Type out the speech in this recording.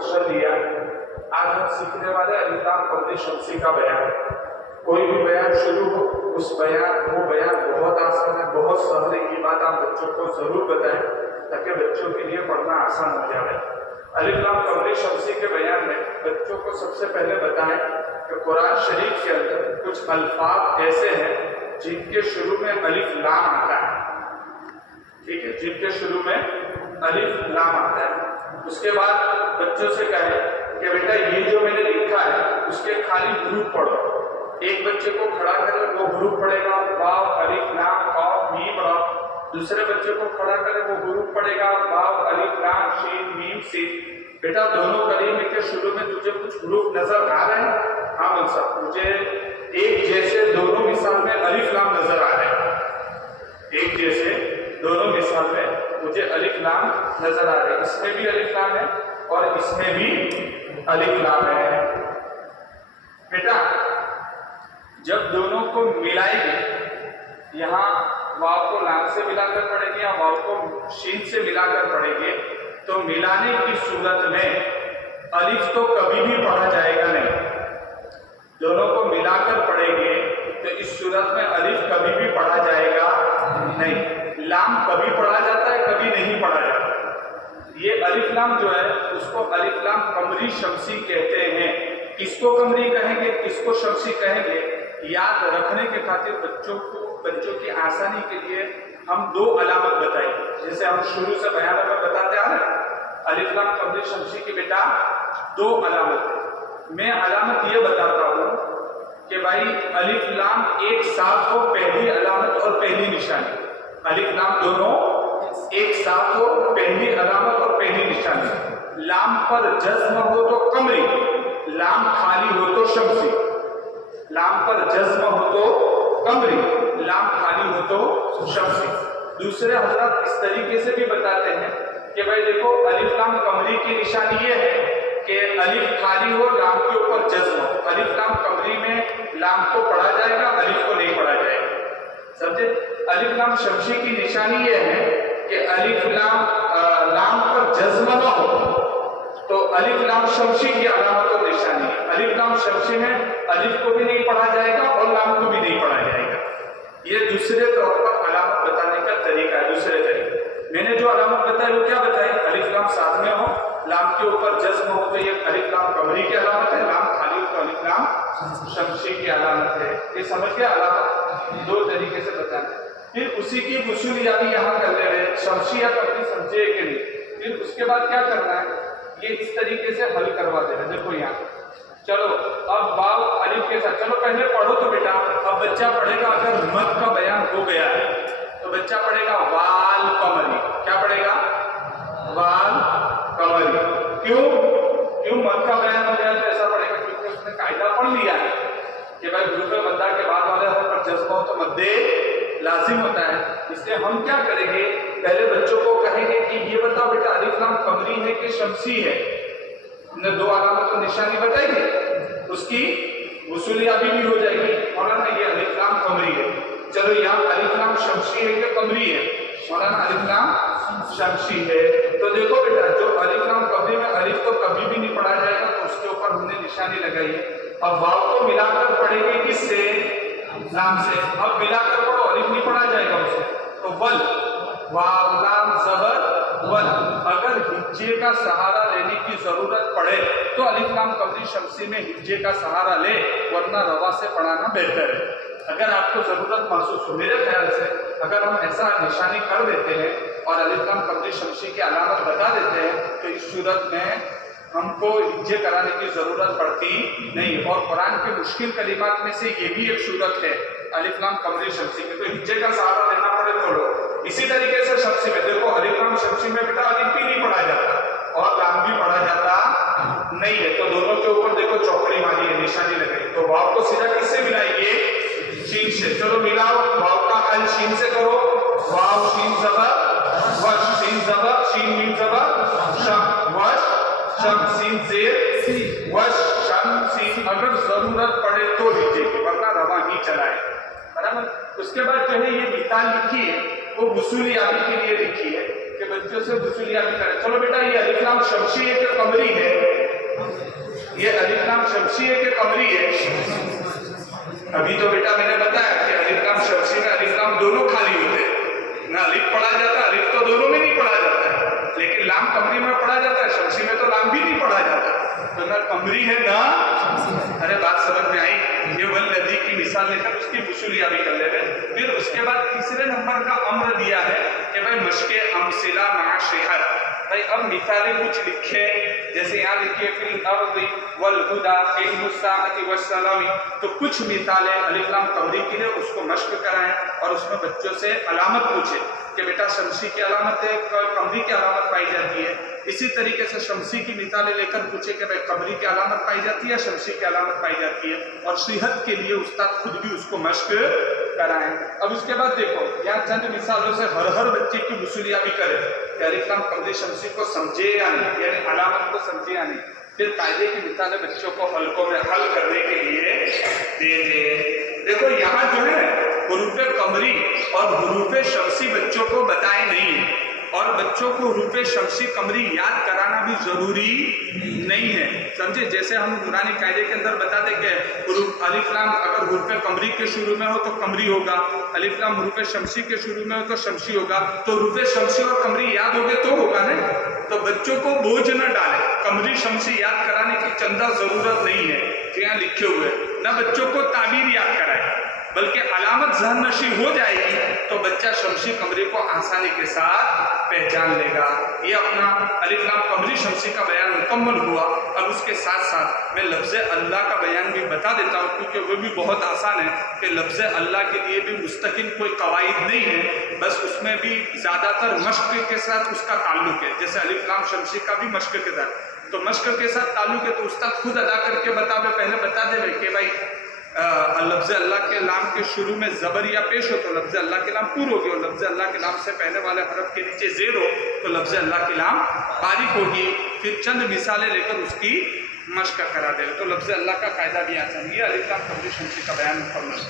अक्षर लिया। आज हम सीखने वाले अलिफ लाम कमरी शमसी का बयान। कोई भी बयान शुरू हो, वो बयान बहुत आसान है, बहुत सरल है। ये बात आप बच्चों को जरूर बताएं ताकि बच्चों के लिए पढ़ना आसान हो जाए। अलिफ लाम कमरी शमसी के बयान में बच्चों को सबसे पहले बताएं कि कुरान शरीफ के अंदर कुछ अल्फाज ऐसे हैं जिनके शुरू में अलिफ लाम आता है। ठीक है, जिनके शुरू में अलिफ लाम आता है। उसके बाद बच्चों से कहें कि बेटा ये जो मैंने लिखा है उसके खाली ह्रूफ पढ़ो। एक बच्चे को खड़ा करें, वो ह्रूफ पढ़ेगा वाव अलिफ लाम काफ मीम रा। दूसरे बच्चे को खड़ा करें, वो ह्रूफ पढ़ेगा वाव अलिफ लाम शीन मीम सीन। बेटा दोनों कलीमे के शुरू में तुझे कुछ ह्रूफ नजर आ रहे हैं? हाँ बोल साहब, मुझे एक जैसे दोनों मिसाल में अलिफ लाम नजर आ रहे हैं। एक जैसे दोनों मिसाल में मुझे अलिफ लाम नजर आ रहे हैं। इसमें भी अलिफ लाम है और इसमें भी अलिफ लाम है। बेटा जब दोनों को मिलाएंगे, यहाँ वाव को लाम से मिलाकर पढ़ेंगे या वाव को शीन से मिलाकर पढ़ेंगे, तो मिलाने की सूरत में अलिफ तो कभी भी पढ़ा जाएगा नहीं। दोनों को मिलाकर पढ़ेंगे तो इस सूरत में अलिफ कभी भी पढ़ा जाएगा नहीं। लाम कभी पढ़ा जाता है, कभी नहीं पढ़ा जाता। ये अलिफ लाम जो है उसको अलिफ लाम कमरी शमसी कहते हैं। किसको कमरी कहेंगे, किसको शमसी कहेंगे, याद रखने के खातिर बच्चों की आसानी के लिए हम दो अलामत बताएंगे। जैसे हम शुरू से बयान में बताते आ रहे हैं, अलिफ लाम कमरी शमसी की बेटा दो अलामत है। मैं अलामत ये बताता हूँ कि भाई अलिफ लाम एक साथ हो, पहली अलामत और पहली निशानी। अलिफ लाम दोनों एक साथ हो, पहली अलामत और पहली निशानी। लाम पर जज्म हो तो कमरी, लाम खाली हो तो शमसी। लाम पर जज्म हो तो कमरी, लाम खाली हो तो शमसी। दूसरे हजरत इस तरीके से भी बताते हैं कि भाई देखो अलिफ लाम कमरी की निशानी ये है कि अलिफ खाली हो, लाम के ऊपर जज्म हो। अलिफ लाम कमरी में लाम को पढ़ा जाएगा, अलिफ को नहीं पढ़ा जाएगा। समझे? अलिफ लाम शमसी की निशानी ये है कि अलिफ लाम पर जज्म न हो तो अलिफ लाम शमसी की अलामत और निशानी है। अलिफ लाम शमसी में अलिफ को भी नहीं पढ़ा जाएगा और लाम को भी नहीं पढ़ा जाएगा। ये दूसरे तौर पर अलामत बताने का तरीका है। दूसरे तरीके मैंने जो अलामत बताई वो क्या बताई, अलिफ लाम साथ में हो, लाम के ऊपर जज्म हो तो ये अलिफ लाम कमरी की अलामत है, लाम खाली हो तो अलिफ लाम शमसी की अलामत है। ये समझ गया? अलामत दो तरीके से बताना। फिर उसी की वसूलिया भी यहाँ कर ले रहे, शमसी या कमरी समझे कि नहीं। फिर उसके बाद क्या करना है, ये इस तरीके से हल करवा दे रहे। देखो यहाँ, चलो अब वाव अलिफ के साथ, चलो पहले पढ़ो तो बेटा। अब बच्चा पढ़ेगा, अगर मद का बयान हो गया है तो बच्चा पढ़ेगा वाल कमरी। क्या पढ़ेगा? वाल कमरी। क्यों मद का बयान हो गया तो ऐसा पढ़ेगा? क्योंकि उसने कायदा पढ़ लिया है कि भाई ह्रूफ मद्दा के बाद वाले हर्फ पर जज्म हो तो मद्दे लाजिम होता है। इसलिए हम क्या करेंगे, पहले बच्चों को कहेंगे कि ये बताओ बेटा अलिफ लाम कमरी है कि शमसी है। हमने दो अलामत और निशानी बताएंगे, उसकी वसूलियाबी भी हो जाएगी। मौलाना ये अलिफ लाम कमरी है, चलो यहाँ अलिफ लाम शमसी है कि कमरी है? मौलाना अलिफ लाम शमसी है। तो देखो बेटा जो अलिफ लाम कमरी में अलिफ तो कभी भी नहीं पढ़ा जाएगा तो उसके ऊपर हमने निशानी लगाई है। अब वाव को मिलाकर पढ़ेंगे किससे? लाम से। अब मिलाकर पढ़ो, अलिफ नहीं पढ़ा जाएगा उसे, तो वल, वाव लाम ज़बर वल। अगर हिज्जे का सहारा लेने की जरूरत पड़े तो अलिफ लाम कमरी शमसी में हिज्जे का सहारा ले, वरना रवा से पढ़ाना बेहतर है। अगर आपको जरूरत महसूस हो, मेरे ख्याल से अगर हम ऐसा निशानी कर देते हैं और अलिफ लाम कमरी शमसी की अलामत बता देते हैं तो इस सूरत में हमको हिज्जे कराने की जरूरत पड़ती नहीं। और कुरान के मुश्किल कलिमात में से ये भी एक सूरत है अलिफ लाम कमरी शमसी में, तो हिज्जे का सहारा लेना पड़े तो लो। इसी तरीके से शमसी में देखो, अलिफ लाम शमसी में बेटा अलिफ भी नहीं पढ़ा जाता और लाम भी पढ़ा जाता नहीं है, तो दोनों के ऊपर देखो चौकड़ी मारी है, निशानी लगाई। तो वाव को सीधा किससे मिलाएंगे? शीन से। चलो मिलाओ, वाव का हल शीन से करो। वाव शीन ज़बर वश, शीन ज़बर शीन मीम ज़बर शम वश, शम सीन जेर वश शम सीन। अगर जरूरत पड़े तो लीजिए, वरना रवा ही चलाए। बराबर? उसके बाद जो है ये मिसाल लिखी है वो वसूलियाबी के लिए लिखी है कि बच्चों से वसूलियाबी करें। चलो बेटा ये अलिफ लाम शमसी है कि कमरी है? ये अलिफ लाम शमसी है कि कमरी है? अभी तो बेटा मैंने बताया कि अलिफ लाम शमसी में अलिफ लाम दोनों खाली होते हैं ना, अलिफ पढ़ा जाता है, अलिफ तो दोनों में नहीं पढ़ा जाता है, लेकिन लाम कमरी में पढ़ा जाता है, शमसी में तो लाम भी नहीं पढ़ा जाता, तो ना कमरी है ना। अरे बात समझ में आई? ये वल्लज़ी की मिसाल लेकर उसकी वसूलिया भी कर ले रहे। फिर उसके बाद तीसरे नंबर का अम्र दिया है कि भाई मश्के अमसिला मा शिहर, भाई अब मिसालें कुछ लिखे, जैसे यहाँ लिखिए फिल अर्दी वल हुदा इल्मुस्साअती वस्सलामी, तो कुछ मिसालें अलिफ लाम कमरी के लिए उसको मश्क कराएं और उसमें बच्चों से अलामत पूछे कि बेटा शमसी की अलामत है, कमरी की अलामत पाई जाती है। इसी तरीके से शमसी की मिसालें लेकर पूछे कि भाई कमरी की अलामत पाई जाती है, शमसी की अलामत पाई जाती है, और सेहत के लिए उस्ताद खुद भी उसको मश्क कराएं। अब उसके बाद देखो यहाँ चंद मिसालों से हर बच्चे की वसूलिया भी करे कि अलिफ लाम कमरी शमसी को समझे या नहीं, यानी अलामत को समझे या नहीं। फिर कायदे की मिसालें बच्चों को हल्कों में हल करने के लिए दे दे। देखो यहाँ जो है हुरूफ कमरी और हुरूफ शमसी बच्चों को बताए नहीं है, और बच्चों को हुरूफ शमसी कमरी याद कराना भी जरूरी नहीं है, समझे? जैसे हम नूरानी कायदे के अंदर बताते कि हुरूफ अलिफ लाम अगर हुरूफ कमरी के शुरू में हो तो कमरी होगा, अलिफ लाम हुरूफ शमसी के शुरू में हो तो शमसी होगा, तो हुरूफ शमसी और कमरी याद हो गए तो होगा ना। तो बच्चों को बोझ न डाले, कमरी शमसी याद कराने की चंदा जरूरत नहीं है जो यहाँ लिखे हुए, न बच्चों को ताबीर याद कराए, बल्कि अलामत ज़हन नशी हो जाएगी तो बच्चा शमसी कमरी को आसानी के साथ पहचान लेगा। ये अपना अलिफ लाम कमरी शमसी का बयान मुकम्मल हुआ। अब उसके साथ साथ मैं लफ्ज़ अल्लाह का बयान भी बता देता हूँ, क्योंकि वो भी बहुत आसान है कि लफ्ज़ अल्लाह के लिए भी मुस्तकिल कोई कवायद नहीं है, बस उसमें भी ज़्यादातर मश्क के साथ उसका ताल्लुक है, जैसे अलिफ लाम शमसी का भी मश्क के साथ, तो मश्क के साथ ताल्लुक है तो उस्ताद खुद अदा करके बतावे, पहले बता देवे कि भाई लफ्ज़ अल्लाह के नाम के शुरू में ज़बर या पेश हो तो लफ्ज़ अल्लाह के नाम पूर होगी, और लफ्ज़ अल्लाह के नाम से पहले वाले हरफ के नीचे ज़ेर हो तो लफ्ज़ अल्लाह के नाम बारीक होगी। फिर चंद मिसालें लेकर उसकी मश्क करा दे, तो लफ्ज़ अल्लाह का कायदा भी आसान है। ये अलिफ लाम कमरी शमसी का बयान मुकम्मल।